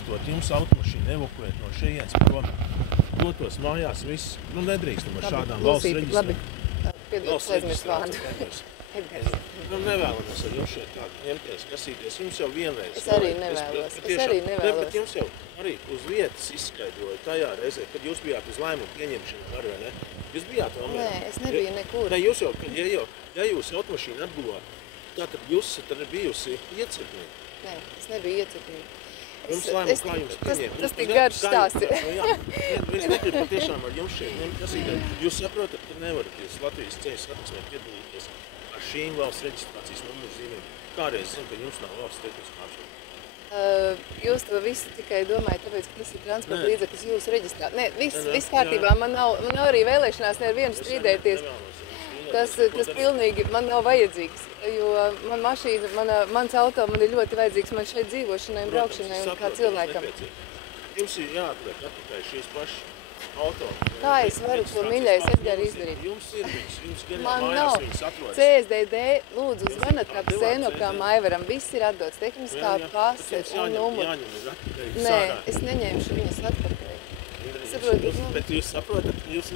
nokārtot jums automašīnu, evakuēt no šejienes prom, dotos mājās, viss. Nu, nedrīkstam ar šādām valsts reģistrām. Labi, piedod, aizmirst vārdu. Edgars. Nu, nevēlamies ar jums šeit tādu ņemties, kasīties. Jums jau vienreiz. Es arī nevēlos. Ne, bet jums jau arī uz vietas izskaidroja tajā reizē, kad jūs bijāt uz lēmumu pieņemšanu arī, vai ne? Jūs bijāt vēl Nē, es nebiju nekur. Ne, jūs jau, ja jūs automašīnu apguvāt, tātad jūs esat arī bijusi iecirknība. Nē, es nebiju iecirknība. Jums lēmumu, kā jums pieņemt? Tas tik garš stāsts. Jā, es negribu patiešām ar jums šeit kasīties. Jūs saprotat, ka nevarat jūs Latvijas ceļu satiksmē piedalīties ar šīm valsts reģistrācijas numuru zīmēm. Kādreiz zinu, ka jums nav valsts tehniskā apšauba. Jūs to visu tikai domājat, tāpēc, ka tas ir transporta līdzeklis jūsu reģistrā. Nē, viss kārtībā. Man nav arī vēlēšanās nevienu strīdēties. Tas pilnīgi man nav vajadzīgs, jo man mašīna, mans auto man ir ļoti vajadzīgs man šeit dzīvošanai un braukšanai un kā cilvēkam. Jums ir jāatliek atpakaļ šīs pašas auto. Kā es varu to mīļais Edgari izdarīt? Jums ir viņas, jums gan man mājās nav. viņas atrodas. CSDD, lūdzu, zvanat kā Senokam Aivaram, viss ir atdots, tehniskā pase un numuru. Nē, es neņemšu viņas atpakaļ. Bet jūs saprotat, jūs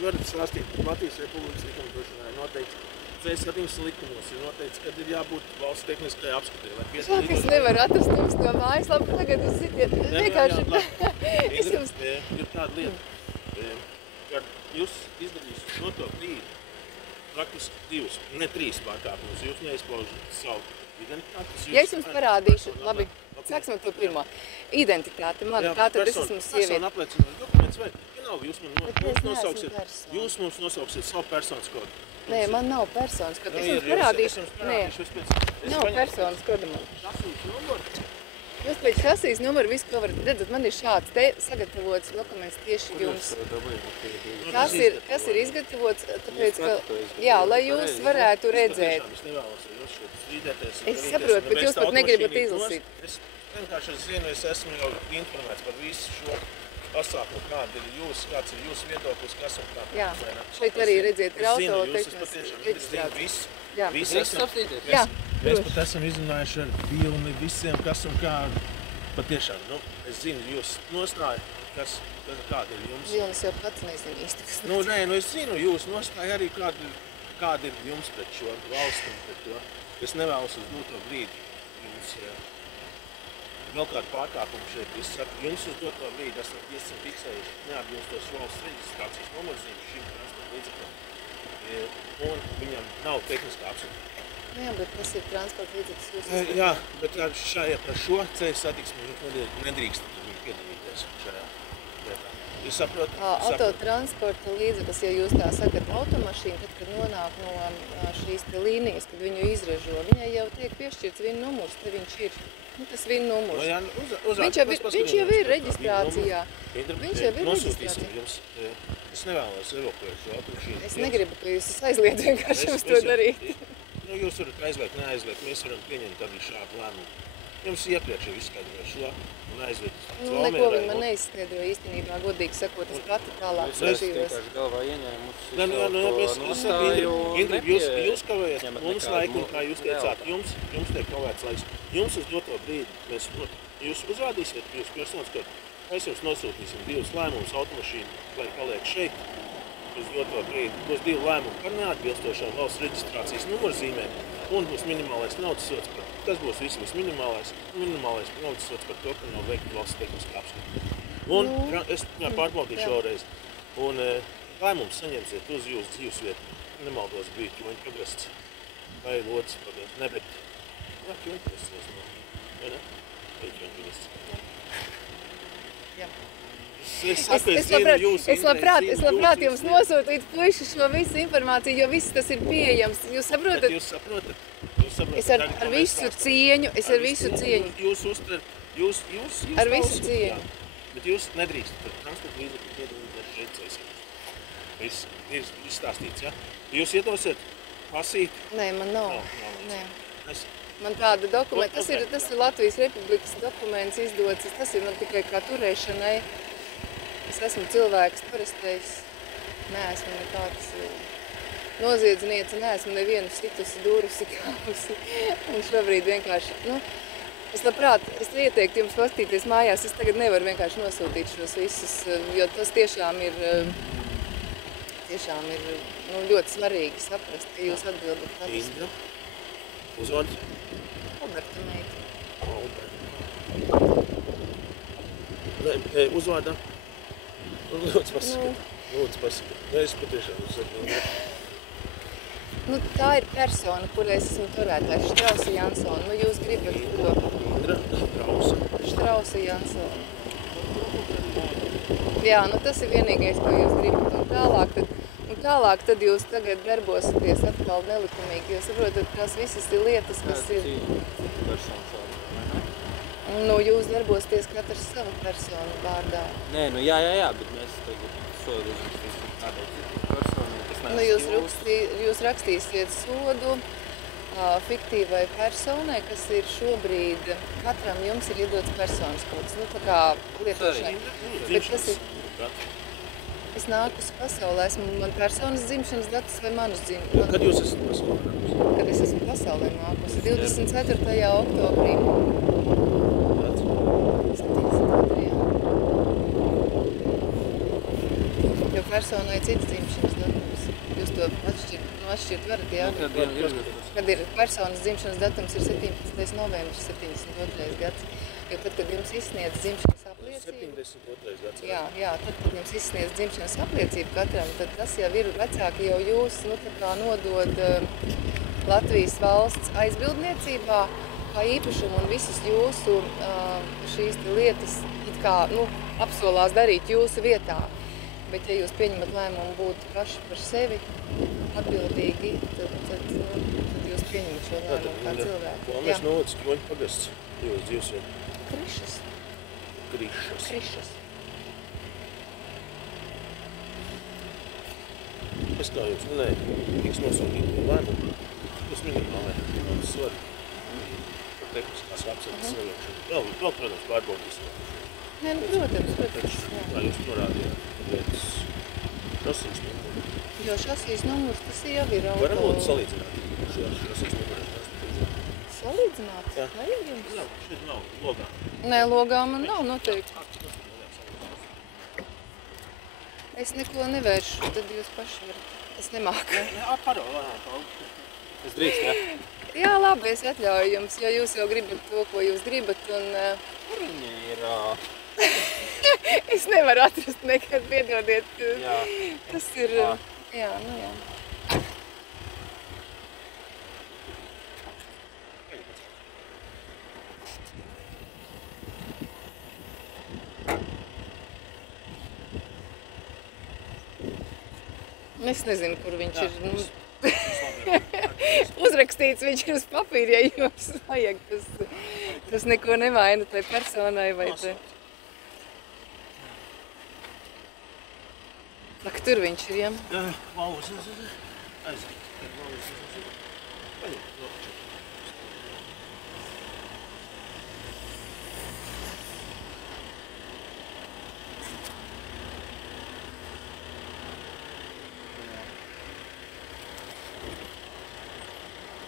varat stāstīt Latvijas Republikas likumdošanai noteikti. Ceļu satiksmes likumos ir noteikts, kad ir jābūt valsts tehniskai apskatē. Šāk es nevaru atrast jums to mājaslapu, tagad jūs zitiet. Vienkārši. Ir tāda lieta, kad jūs izdarīsiet no to brīdi praktiski 2, ne 3 pārkāpumus, jūs neizplaužat savu identitāti. Ja es jums parādīšu, labi, sāksim ar to pirmo. Identitāte man, tātad es esmu sieviete. Persona apliecinoši dokuments vai vienalga, jūs mums nosauksiet savu personas kodu. Nē, man nav personas kodu. Es jums parādīšu. Nē, nav personas kodu man. Šasīs numuru? Jūs pēc šasīs numuru visu, ko varat redzēt, man ir šāds te sagatavots dokuments tieši jums. Kas ir izgatavots, tāpēc, ka, jā, lai jūs varētu redzēt. Es saprotu, bet jūs pat negribat izlasīt. Es vienkārši zinu, es esmu jau informēts par visu šo pasākumu, kāds ir jūsu viedoklis, kas un kā. Jā, šeit arī redziet, ir auto tehniski reģistrāts. Jā. Mēs pat esam izrunājuši ar filmi visiem, kas un kā. Patiešām, es zinu jūs nostāju, kāda ir jums. Vilnis jau pats nezinu īsti, kas nē, es zinu jūs nostāju arī, kāda ir jums pret šo valstu un pret to. Es nevēlos uz doto brīdi jums vēl kādu pārkāpumu šeit. Es saku, jums uz doto brīdi esam fiksējuši neatbilstos valsts reģistrācijas numurzīmes šim transporta līdzeklim. Un viņam nav tehniskā apskata. Jā, bet tas ir transporta līdzeklis jūs izdarīt. Jā, bet ar šo ceļu satiksmi jūs nedrīkstat piedalīties šajā lietā. Jūs saprotat? Autotransporta līdzeklis, ja jūs tā sakat automašīnu, tad, kad nonāk no šīs te līnijas, kad viņu izražo, viņai jau tiek piešķirts vina numurs, te viņš ir. Tas vina numurs. Viņš jau ir reģistrācijā. Nosūtīsim jums. Es nevēlos evakuēt šo automašīnu. Es negribu, ka jūs aizliet vienkārši jums to darīt. Jūs varat aizliet, neaizliet, mēs varam pieņemt arī šādu lēmumu. Jums iepriekš jau izskaidroja šo un aizliet. Neko viņi man neizskaidroja īstenībā, godīgi sakot, es pati tālāk nežīros. Es vienkārši galvā ieņēmusi nostāju. Jūs kavējat mums laiku, un kā jūs teicāt, jums tiek kavēts laiks. Jums uz doto brīdi, jūs uzrādīsiet jūs personas, ka mēs jums nosūtīsim 2 lēmumus automašīnu, lai paliek šeit. Uz doto brīdi būs 2 lēmumi par neatbilstošām valsts reģistrācijas numurzīmēm un būs minimālais naudas sods par, tas būs viss minimālais naudas sods par to, ka nav veikta valsts tehniskā apskata. Un es pārbaudīšu vēlreiz. Un lēmums saņemsiet uz jūsu dzīvesvietu. Nemaldos bija Ķoņa pagasts vai Lodes pagasts. Ne, bet Ķoņa pagasts nezinu. Vai ne? Vai Ķoņa pagasts. Jā. Es labprāt jums nosūtītu puiši šo visu informāciju, jo viss tas ir pieejams. Jūs saprotat? Jūs saprotat? Es ar visu cieņu, ar visu cieņu. Bet jūs nedrīkstat par transporta līdzekļu piedalīties šeit ceļos. Viss ir izstāstīts, ja? Jūs iedosiet pasīt? Nē, man nav. Nē. Man tāda dokumenta, tas ir Latvijas Republikas dokuments izdots, tas ir man tikai kā turēšanai. Es esmu cilvēks parastais, neesmu nekāds noziedzniece, neesmu nevienu situsi, dūrusi, kāpusi. Un šobrīd vienkārši, Es labprāt, es ieteiktu jums paskatīties mājās, es tagad nevaru vienkārši nosūtīt šos visus, jo tas tiešām ir nu, ļoti svarīgi saprast, ka jūs atbildat katrs. Indra. Uzvārds. Alberta meita. Uzvārdā. Lūdzu pasaka. Lūdzu pasaka. Es patiešām saku. Nu, tā ir persona, kurai es esmu turētājs, Štrausa Jansona. Nu, jūs gribat to? Indra Štrausa. Štrausa Jansona. Jā, nu tas ir vienīgais, ko jūs gribat. Un tālāk tad jūs tagad darbosieties atkal nelikumīgi. Jūs saprotat, tās visas ir lietas, kas ir... Nu, jūs darbosieties katrs sava persona vārdā. Nē, nu jā, bet mēs tagad sodu uzrakstīsim kādai citai personai, kas Nu, jūs rakstīsiet sodu fiktīvai personai, kas ir šobrīd, katram jums ir iedots personas kods. Nu, tā kā lietošanai. Bet tas ir... Es nāku uz pasaulē, man personas dzimšanas datus vai manas dzimšanas? Kad jūs esat pasaulē? Kad es esmu pasaulē nākusi, 24. oktobrī. 72. Jo personai ir cits dzimšanas datums. Jūs to atšķirt varat, jā? Kad ir personas dzimšanas datums ir 17. novembris 72. gads. Jo tad, kad jums izsniedz dzimšanas apliecību... 72. gads. Jā, tad, kad jums izsniedz dzimšanas apliecību katram, tad tas jau ir vecāki jau jūs, nu, tā kā nodod Latvijas valsts aizbildniecībā kā īpašumu un visas jūsu šīs lietas it kā, nu, apsolās darīt jūsu vietā. Bet, ja jūs pieņemat lēmumu būt paši par sevi atbildīgi, tad jūs pieņemat šo lēmumu kā cilvēku. Mēs novads Kroņu pagasts jūs dzīvesviet. Krišas. Es kā jums, nē, tiks nosūtīt lēmumu. Jūs minimālē, svaru. Tehniskās apsardzes saļaušana. Vēl, protams, pārbaudīs. Nē, nu, protams. Kā jūs norādījāt, lietas šosīs numuru. Jo šosīs numurs, tas jau ir auto. Varam lūdzu salīdzināt šosīs numuru. Salīdzināt? Jā. Vajag jums? Jā, šeit nav logā. Nē, logā man nav noteikti. Es neko nevēršu, tad jūs paši varat. Es nemāku. Es drīkst, jā? Jā, labi, es atļauju jums, ja jūs jau gribat to, ko jūs gribat, un... Kur viņa ir? Es nevaru atrast nekad, piedodiet. Jā. Tas ir... Jā, nu jā. Es nezinu, kur viņš ir. Uzrakstīts viņš ir uz papīra, ja jums vajag. Tas neko nevaina tai personai vai te. Ak, tur viņš ir, ja? Valvas, aiziet.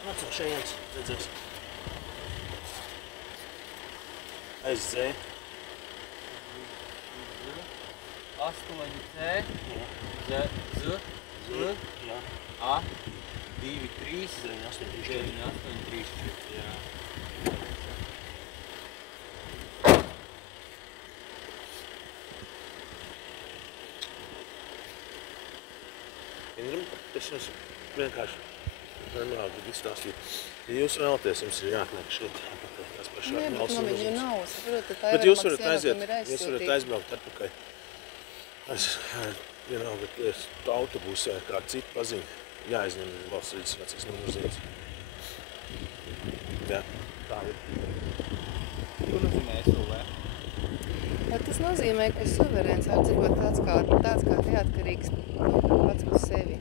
Nāc ar šajienes, redzēs. SZ. 8C, Z, Jā. A, 2, 3, 9, 8, 3, 9, 4. 8, 3, 4, jā. Indram, es jums vienkārši normāli gribu izstāstīt. Ja jūs vēlaties, jums ir jāatnāk šeit tās pašā Nē, bet man viņu nav, saprotat, tā Bet jūs varat aiziet, ir jūs varat aizbraukt atpakaļ. Es vienalga, ka autobusē kādu citu paziņu jāizņem valsts reģistrācijas numurzīmes. Jā, tā ir. Ko nozīmē SUV? Tas nozīmē, ka suverēns var dzīvot tāds kā neatkarīgs pats par sevi.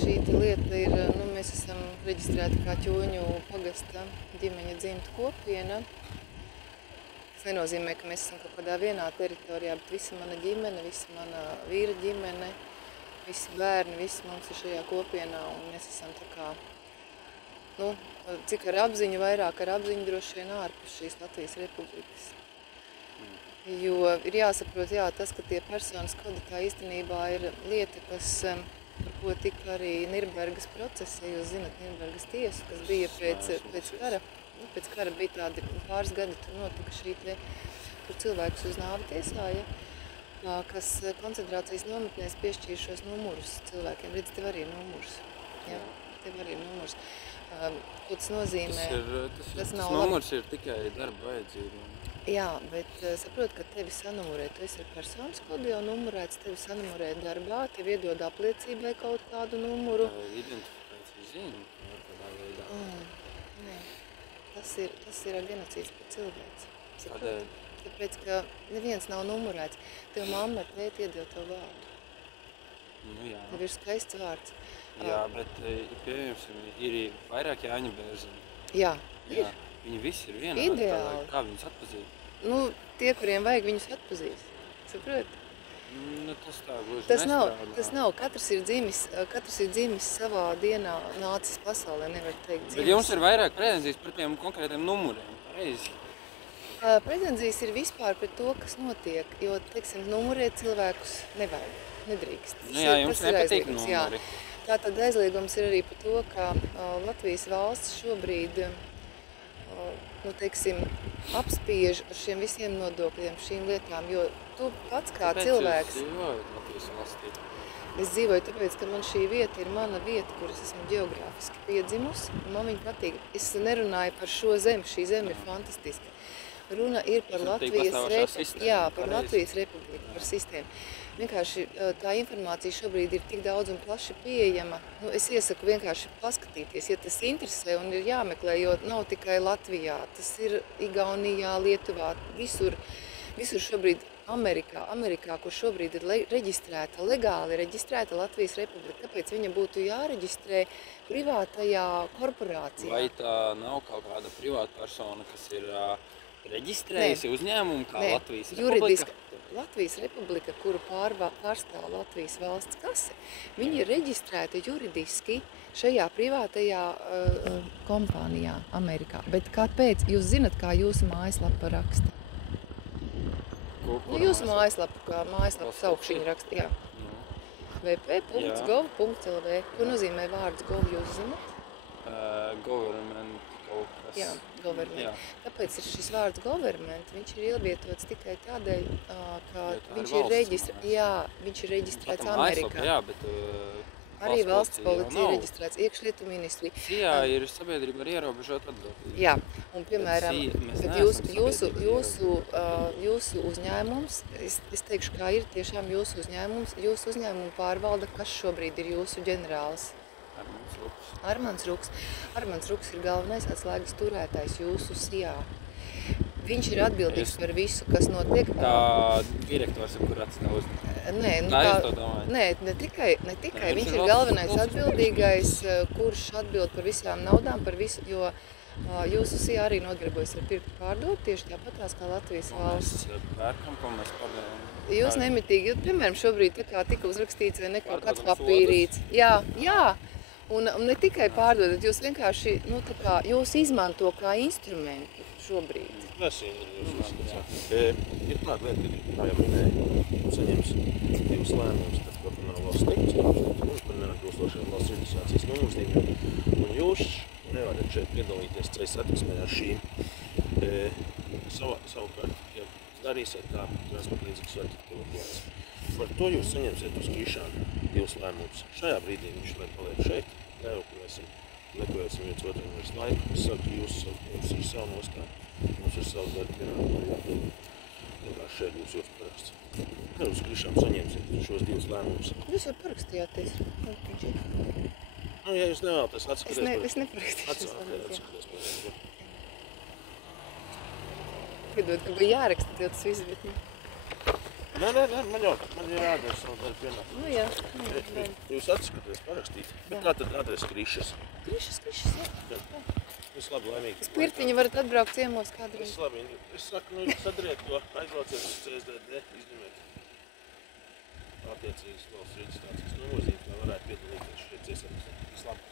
Šī lieta ir, nu, mēs esam reģistrēti kā Ķoņu pagasta ģimeņa dzimtu kopiena. Tas nenozīmē, ka mēs esam kaut kādā vienā teritorijā, bet visa mana ģimene, visa mana vīra ģimene, visi bērni, visi mums ir šajā kopienā, un mēs esam tā kā nu, cik ar apziņu, vairāk ar apziņu droši vien ārpus šīs Latvijas Republikas. Jo ir jāsaprot, jā, tas, ka tie personas kodi tā īstenībā ir lieta, kas, par ko tika arī Nirnbergas procesa, jūs zinat Nirnbergas tiesu, kas bija pēc kara. Pēc kara bija tādi pāris gadi, tur notika šī te, kur cilvēkus uz nāvi tiesāja, kas koncentrācijas nometnēs piešķīra šos numurus cilvēkiem. Redz, tev arī ir numurs. Jā, tev arī ir numurs. Ko tas nozīmē? Tas numurs ir tikai darba vajadzība. Jā, bet saprot, ka tevi sanumurē, tu esi ar personas kodu jau numurēts, tevi sanumurē darbā, tev iedod apliecību vai kaut kādu numuru. Identifikācijas zīme tādā veidā. Nē, tas ir genocīds pret cilvēci. Kādēļ? Tāpēc, ka neviens nav numurēts. Tev mamma ar tēti iedod tev vārdu. Nu jā. Tev ir skaists vārds. Jā, bet pieejams ir vairāk Jāņa Bērziņi. Jā, ir. Jā. Viņi visi ir vienādi. Ideāli. Kā viņus atpazīt? Nu, tie, kuriem vajag, viņus atpazīs. Saprot? Nu, tas tā gluži Tas nav. Katrs ir dzimis savā dienā, nācis pasaulē, nevar teikt dzimis. Bet jums ir vairāk pretenzijas par tiem konkrētiem numuriem, pareizi? Pretenzijas ir vispār pret to, kas notiek, jo, teiksim, numurēt cilvēkus nevajag, nedrīkst. Nu jā, jums nepatīk numuri. Tātad aizliegums ir arī par to, ka Latvijas valsts šobrīd nu, teiksim, apspiež ar šiem visiem nodokļiem, šīm lietām, jo tu pats kā cilvēks... Kāpēc jūs dzīvojat Latvijas valstī? Es dzīvoju tāpēc, ka man šī vieta ir mana vieta, kuras esmu geogrāfiski piedzimusi, un man viņa patīk. Es nerunāju par šo zemi, šī zeme ir fantastiska. Runa ir par Latvijas Republiku, par sistēmu. Vienkārši tā informācija šobrīd ir tik daudz un plaši pieejama. Nu, es iesaku vienkārši paskatīties, ja tas interesē un ir jāmeklē, jo nav tikai Latvijā. Tas ir Igaunijā, Lietuvā, visur šobrīd Amerikā, kur šobrīd ir legāli reģistrēta Latvijas Republika. Tāpēc viņa būtu jāreģistrē privātajā korporācijā. Vai tā nav kaut kāda privāta persona, kas ir reģistrējusi uzņēmumu kā Latvijas Republika? Latvijas Republika, kuru pārstāv Latvijas valsts kase, viņa ir reģistrēta juridiski šajā privātajā kompānijā Amerikā. Bet kāpēc? Jūs zinat, kā jūsu mājaslapa raksta? Nu, jūsu mājaslapas augšņi raksta, jā. vp.gov.lv. Ko nozīmē vārds gov, jūs zinat? Government kaut kas. Jā, government. Tāpēc ir šis vārds government, viņš ir ievietots tikai tādēļ, ka viņš ir reģistrēts Amerikā. Jā, bet arī valsts policija ir reģistrēts iekšlietu ministrija. CIA ir sabiedrība ar ierobežotu atbildību. Jā, un piemēram, jūsu uzņēmums, es teikšu, kā ir tiešām jūsu uzņēmumu pārvalda, kas šobrīd ir jūsu ģenerālis? Armands Ruks. Armands Ruks ir galvenais atslēgas turētājs jūsu CIA. Viņš ir atbildīgs par visu, kas notiek. Kā direktors, kur atstāv uzņēmumu? Nē, ne tikai. Viņš ir galvenais atbildīgais, kurš atbild par visām naudām, par visu, jo jūsu CIA arī nodarbojas ar pirkt pārdot, tieši tāpatās kā Latvijas valsts. Mēs pērkam, ko mēs pārdējam. Jūs nemitīgi, piemēram, šobrīd tika uzrakstīts vai kaut kāds papīrīts. Jā. Un ne tikai pārdodat, jūs vienkārši, jūs izmanto kā instrumentu šobrīd. Tas ir jūs izskatās. Ir tāda lieta, kā jau minēju, saņems divus lēmumus, tad profesionāla valsts teksts, par neatbilstošiem valsts reģistrācijas numurzīmēm, un jūs nevarat šeit piedalīties ceļu satiksmē ar šīm. Savukārt, ja darīsiet tā, transporta līdzīgas var tikt evakuēts. Par to jūs saņemsiet uz Krišānu divus lēmumus. Šajā brīdī viņš paliek šeit, neevakuēsim viens otram vairs laiku. Es saku, jums ir savu nostāju, mums ir savu darbu pienākumu. Vienkārši šeit būs jūsu paraksts. Kad uz Krišānu saņemsiet šos divus lēmumus? Jūs jau parakstījāties. Nu, ja jūs nevēlaties atskaties Es neparakstījos. Atskaties par viņu. Piedod, ka bija jāraksta tev tas viss, bet... Nē, man jau jādara savu darbu pienākumu. Nu jā. Jūs atskaties parakstīt. Bet kā tad adrese Krišas? Krišas, jā. Es labi laimīgi. Spirtiņi varat atbraukt ciemos kādreiz. Es labi. Es saku, sadariet to, aizbrauciet uz CSDD, izņemiet attiecīgas valsts reģistrācijas numurzīmes, lai varētu piedalīties šeit ciesarības. Es labi.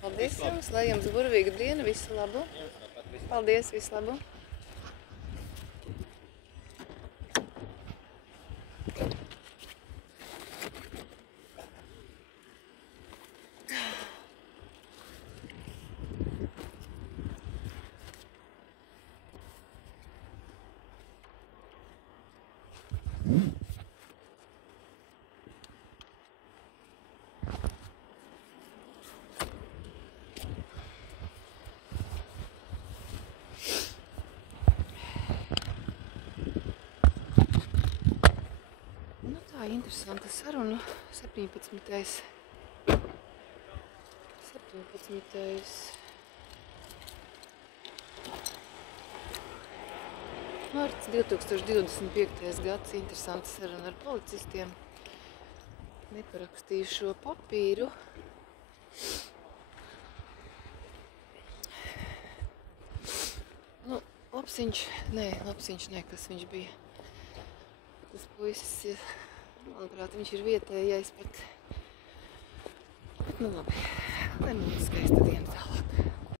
Paldies jums, lai jums burvīga diena, visu labu. Paldies, visu labu. Tā interesanta saruna. 17. Marts 2025. gads. Interesanta saruna ar policistiem. Neparakstīju šo papīru. Nu, Lapsiņš, nē, kas viņš bija. Tas puisis, manuprāt, viņš ir vietējais, bet nu labi, lai mums skaista diena tālāk.